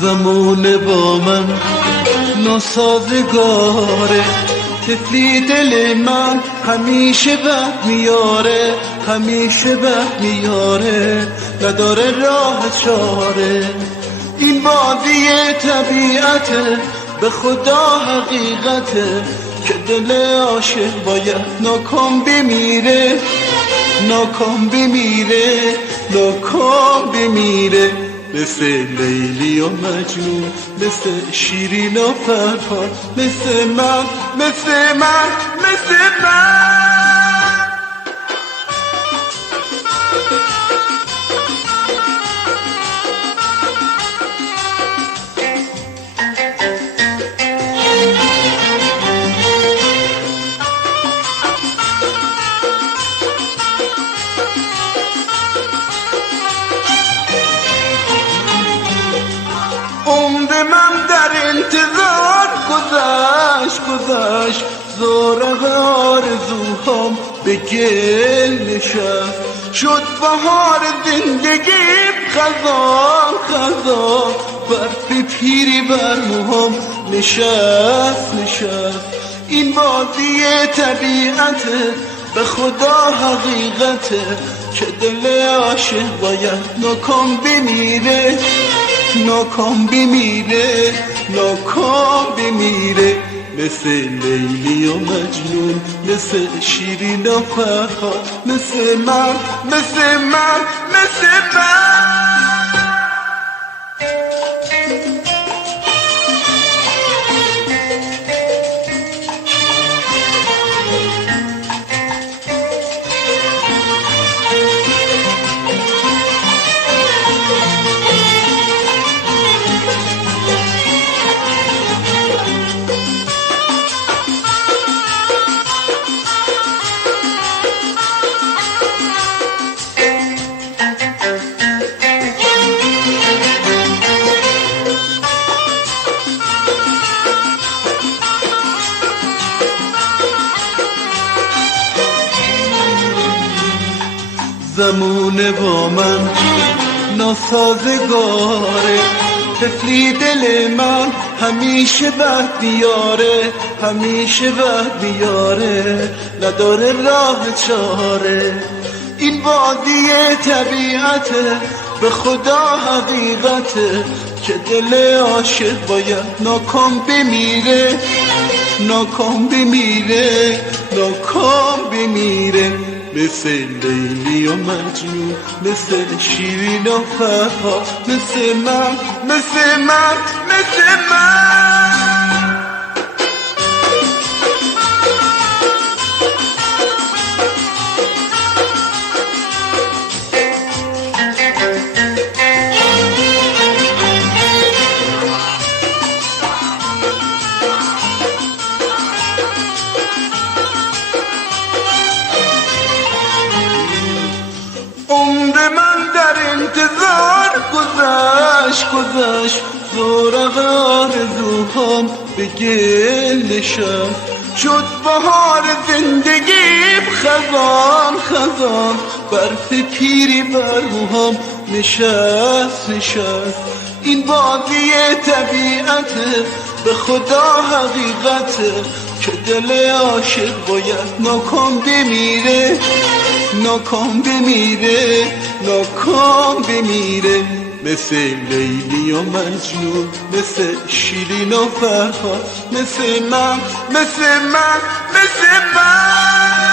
زمونه با من ناسازگاره، طفلی دل من همیشه بد میاره، همیشه بد میاره، نداره راه چاره. این بازی طبیعته، به خدا حقیقته که دل عاشق باید ناکام بمیره، ناکام بمیره، ناکام بمیره. مثل لیلی و مجنون، مثل شیرین و فرهاد، مثل من، مثل من، مثل من. عمر من در انتظار گذشت، زورق آرزوهام به گل نشست، شد بهار زندگیم خزان، برف پیری بر موهام نشست. این بازی طبیعته، به خدا حقیقته که دل عاشق باید ناکام بمیره، ناکام بمیره، ناکام بمیره. مثل لیلی و مجنون، مثل شیرین و فرهاد، مثل من، مثل من، مثل من. زمونه با من ناسازگاره، طفلی دل من همیشه بد میاره، همیشه بد میاره، نداره راه چاره. این بازی طبیعته، به خدا حقیقته که دل عاشق باید ناکام بمیره، ناکام بمیره، ناکام بمیره. مثل لیلی و مجنون، مثل شیرین و فرهاد، مثل من، مثل من، مثل من. عمر من در انتظار گذشت، زورق آرزوهام به گل نشست، شد بهار زندگیم خزان، برف پیری بر موهام نشست. این بازی طبیعته، به خدا حقیقته که دل عاشق باید ناکام بمیره، ناکام بمیره، ناکام بمیره. مثل لیلی و مجنون، مثل شیرین و فرهاد، مثل من، مثل من، مثل من.